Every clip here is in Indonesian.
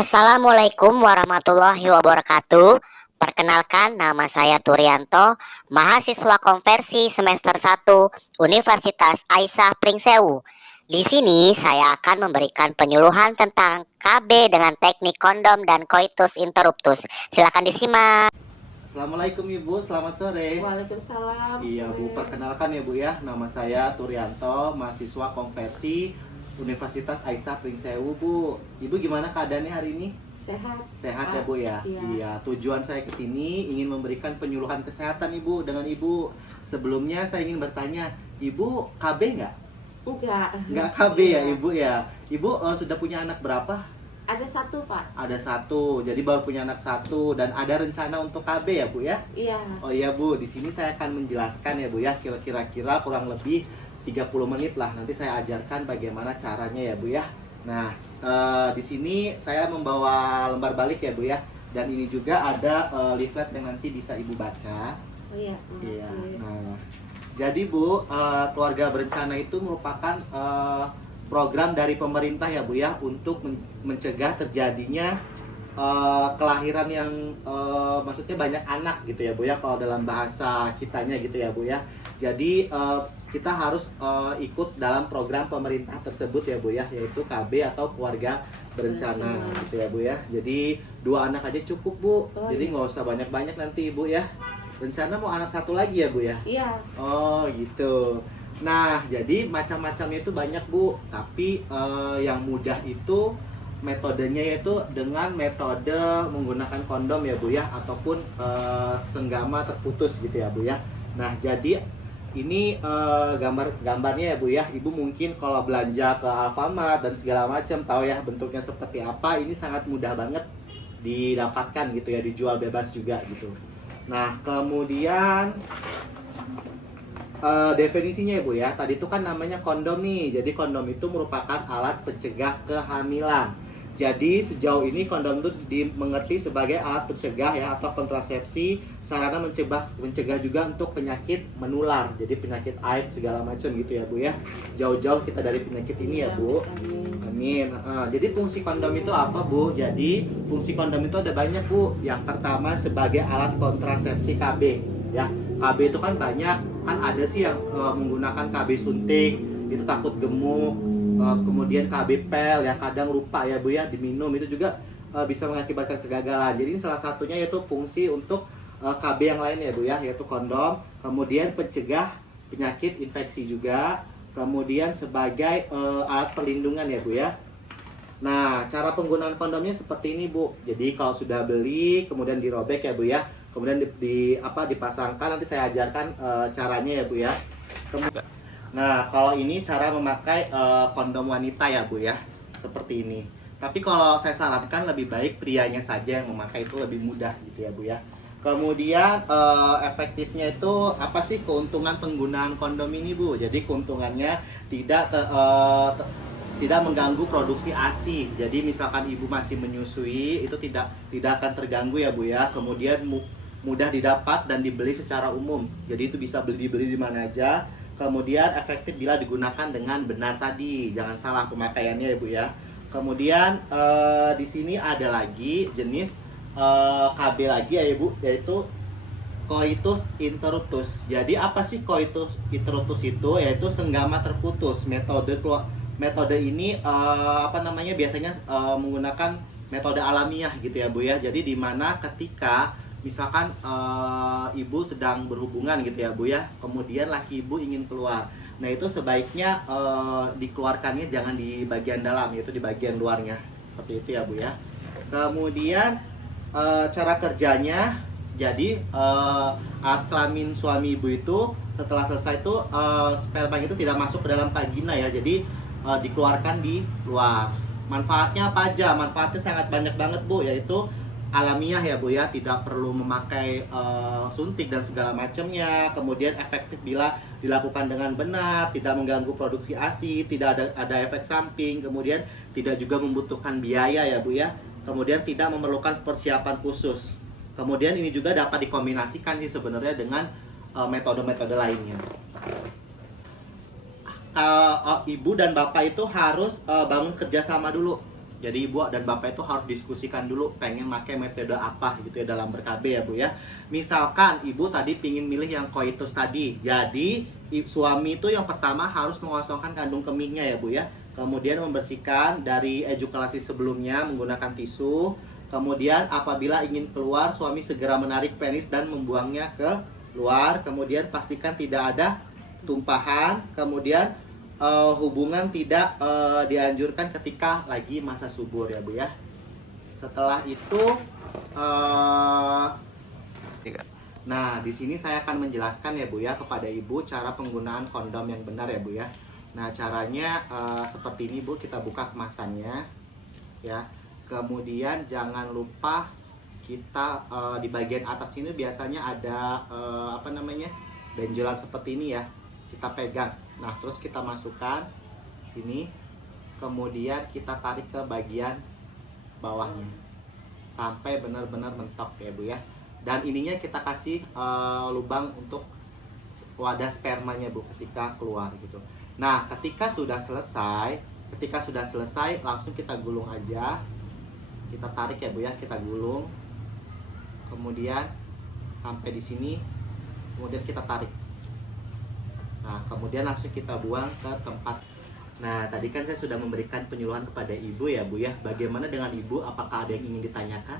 Assalamualaikum warahmatullahi wabarakatuh. Perkenalkan, nama saya Turianto, mahasiswa konversi semester 1 Universitas Aisyah Pringsewu. Di sini saya akan memberikan penyuluhan tentang KB dengan teknik kondom dan coitus interruptus. Silakan disimak. Assalamualaikum Ibu, selamat sore. Waalaikumsalam. Iya Bu, perkenalkan ya Bu ya, nama saya Turianto, mahasiswa konversi Universitas Aisyah Pringsewu Bu. Ibu gimana keadaannya hari ini? Sehat. Sehat ya Bu ya? Iya. Iya, tujuan saya ke sini ingin memberikan penyuluhan kesehatan Ibu dengan Ibu. Sebelumnya saya ingin bertanya, Ibu KB nggak? Enggak. Nggak KB ya Iya. Ibu ya? Ibu sudah punya anak berapa? Ada satu, Pak. Ada satu, jadi baru punya anak satu dan ada rencana untuk KB ya Bu ya? Iya. Oh iya Bu, di sini saya akan menjelaskan ya Bu ya, kira-kira kurang lebih 30 menit lah. Nanti saya ajarkan bagaimana caranya ya Bu ya. Nah, di sini saya membawa lembar balik ya Bu ya. Dan ini juga ada leaflet yang nanti bisa Ibu baca. Oh iya. Iya. Nah, jadi Bu, keluarga berencana itu merupakan program dari pemerintah ya Bu ya untuk mencegah terjadinya kelahiran yang maksudnya banyak anak gitu ya Bu ya, kalau dalam bahasa kitanya gitu ya Bu ya. Jadi kita harus ikut dalam program pemerintah tersebut ya Bu ya, yaitu KB atau keluarga berencana gitu ya Bu ya. Jadi 2 anak aja cukup Bu. Jadi nggak usah banyak-banyak nanti Ibu ya. Rencana mau anak satu lagi ya Bu ya? Iya. Oh gitu. Nah, jadi macam-macamnya itu banyak Bu, tapi yang mudah itu metodenya yaitu dengan metode menggunakan kondom ya Bu ya, ataupun senggama terputus gitu ya Bu ya. Nah, jadi ini gambarnya ya Bu ya. Ibu mungkin kalau belanja ke Alfamart dan segala macam tahu ya bentuknya seperti apa. Ini sangat mudah banget didapatkan gitu ya, dijual bebas juga gitu. Nah, kemudian definisinya ya Bu ya, tadi itu kan namanya kondom nih. Jadi kondom itu merupakan alat pencegah kehamilan. Jadi sejauh ini kondom itu dimengerti sebagai alat pencegah ya, atau kontrasepsi, sarana mencegah juga untuk penyakit menular. Jadi penyakit AIDS segala macam gitu ya Bu ya. Jauh-jauh kita dari penyakit ini ya Bu. Amin. Jadi fungsi kondom itu apa Bu? Jadi fungsi kondom itu ada banyak Bu. Yang pertama sebagai alat kontrasepsi KB ya. KB itu kan banyak, kan ada sih yang menggunakan KB suntik, itu takut gemuk. Kemudian KB pel yang kadang lupa ya Bu ya diminum, itu juga bisa mengakibatkan kegagalan. Jadi ini salah satunya yaitu fungsi untuk KB yang lain ya Bu ya, yaitu kondom. Kemudian pencegah penyakit infeksi juga. Kemudian sebagai alat perlindungan ya Bu ya. Nah, cara penggunaan kondomnya seperti ini Bu. Jadi kalau sudah beli kemudian dirobek ya Bu ya. Kemudian dipasangkan, nanti saya ajarkan caranya ya Bu ya. Nah, kalau ini cara memakai kondom wanita ya Bu ya, seperti ini. Tapi kalau saya sarankan lebih baik prianya saja yang memakai, itu lebih mudah gitu ya Bu ya. Kemudian efektifnya itu apa sih keuntungan penggunaan kondom ini Bu? Jadi keuntungannya tidak mengganggu produksi ASI. Jadi misalkan ibu masih menyusui, itu tidak akan terganggu ya Bu ya. Kemudian mudah didapat dan dibeli secara umum. Jadi itu bisa dibeli di mana aja. Kemudian efektif bila digunakan dengan benar tadi, jangan salah pemakaiannya ya Bu ya. Kemudian di sini ada lagi jenis KB lagi ya Bu, yaitu coitus interruptus. Jadi apa sih coitus interruptus itu? Yaitu senggama terputus. Metode ini biasanya menggunakan metode alamiah gitu ya Bu ya. Jadi di mana ketika misalkan ibu sedang berhubungan gitu ya Bu ya, kemudian laki ibu ingin keluar. Nah, itu sebaiknya dikeluarkannya jangan di bagian dalam, yaitu di bagian luarnya. Seperti itu ya Bu ya. Kemudian cara kerjanya, jadi alat kelamin suami ibu itu setelah selesai itu sperma itu tidak masuk ke dalam vagina ya. Jadi dikeluarkan di luar. Manfaatnya apa aja? Manfaatnya sangat banyak banget Bu, yaitu alamiah ya Bu ya, tidak perlu memakai suntik dan segala macamnya. Kemudian efektif bila dilakukan dengan benar, tidak mengganggu produksi ASI, tidak ada efek samping. Kemudian tidak juga membutuhkan biaya ya Bu ya. Kemudian tidak memerlukan persiapan khusus. Kemudian ini juga dapat dikombinasikan sih sebenarnya dengan metode-metode lainnya. Ibu dan bapak itu harus bangun kerjasama dulu. Jadi ibu dan bapak itu harus diskusikan dulu pengen pakai metode apa gitu ya dalam ber-KB ya bu ya. Misalkan ibu tadi pingin milih yang coitus tadi, jadi suami itu yang pertama harus mengosongkan kandung kemihnya ya bu ya. Kemudian membersihkan dari ejakulasi sebelumnya menggunakan tisu. Kemudian apabila ingin keluar, suami segera menarik penis dan membuangnya ke luar. Kemudian pastikan tidak ada tumpahan. Kemudian hubungan tidak dianjurkan ketika lagi masa subur ya bu ya. Setelah itu nah di sini saya akan menjelaskan ya bu ya kepada ibu cara penggunaan kondom yang benar ya bu ya. Nah caranya seperti ini bu, kita buka kemasannya ya. Kemudian jangan lupa kita di bagian atas ini biasanya ada apa namanya, benjolan seperti ini ya, kita pegang. Nah terus kita masukkan sini, kemudian kita tarik ke bagian bawahnya sampai benar-benar mentok ya bu ya. Dan ininya kita kasih lubang untuk wadah spermanya bu ketika keluar gitu. Nah ketika sudah selesai langsung kita gulung aja. Kita tarik ya bu ya, kita gulung, kemudian sampai di sini, kemudian kita tarik. Nah kemudian langsung kita buang ke tempat. Nah tadi kan saya sudah memberikan penyuluhan kepada ibu ya bu ya. Bagaimana dengan ibu, apakah ada yang ingin ditanyakan?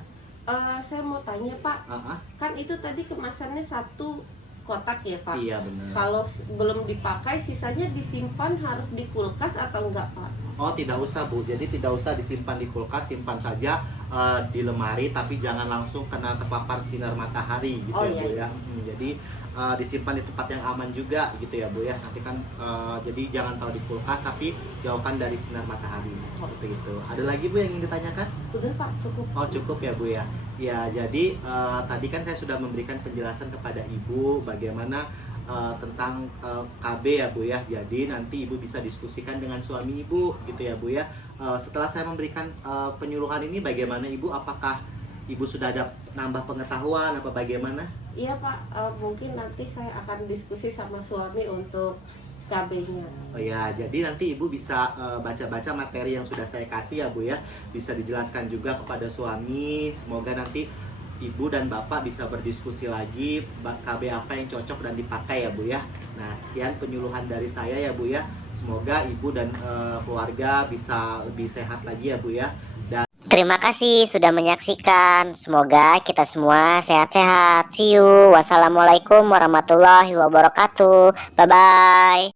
Saya mau tanya Pak, kan itu tadi kemasannya satu kotak ya Pak? Iya benar. Kalau belum dipakai sisanya disimpan harus di kulkas atau enggak Pak? Oh tidak usah bu, jadi tidak usah disimpan di kulkas, simpan saja di lemari, tapi jangan langsung kena terpapar sinar matahari gitu ya bu ya. Jadi disimpan di tempat yang aman juga gitu ya bu ya. Nanti kan jadi jangan taruh di kulkas, tapi jauhkan dari sinar matahari seperti itu. Ada lagi bu yang ingin ditanyakan? Udah Pak, cukup. Oh cukup ya bu ya. Ya jadi tadi kan saya sudah memberikan penjelasan kepada ibu bagaimana tentang KB ya bu ya. Jadi nanti ibu bisa diskusikan dengan suami ibu gitu ya bu ya. Setelah saya memberikan penyuluhan ini, bagaimana ibu, apakah ibu sudah ada nambah pengetahuan apa bagaimana? Iya Pak, mungkin nanti saya akan diskusi sama suami untuk KB-nya. Oh ya, jadi nanti ibu bisa baca-baca materi yang sudah saya kasih ya bu ya. Bisa dijelaskan juga kepada suami. Semoga nanti ibu dan bapak bisa berdiskusi lagi KB apa yang cocok dan dipakai ya bu ya. Nah sekian penyuluhan dari saya ya bu ya. Semoga ibu dan keluarga bisa lebih sehat lagi ya bu ya. Dan Terima kasih sudah menyaksikan. Semoga kita semua sehat-sehat. See you. Wassalamualaikum warahmatullahi wabarakatuh. Bye-bye.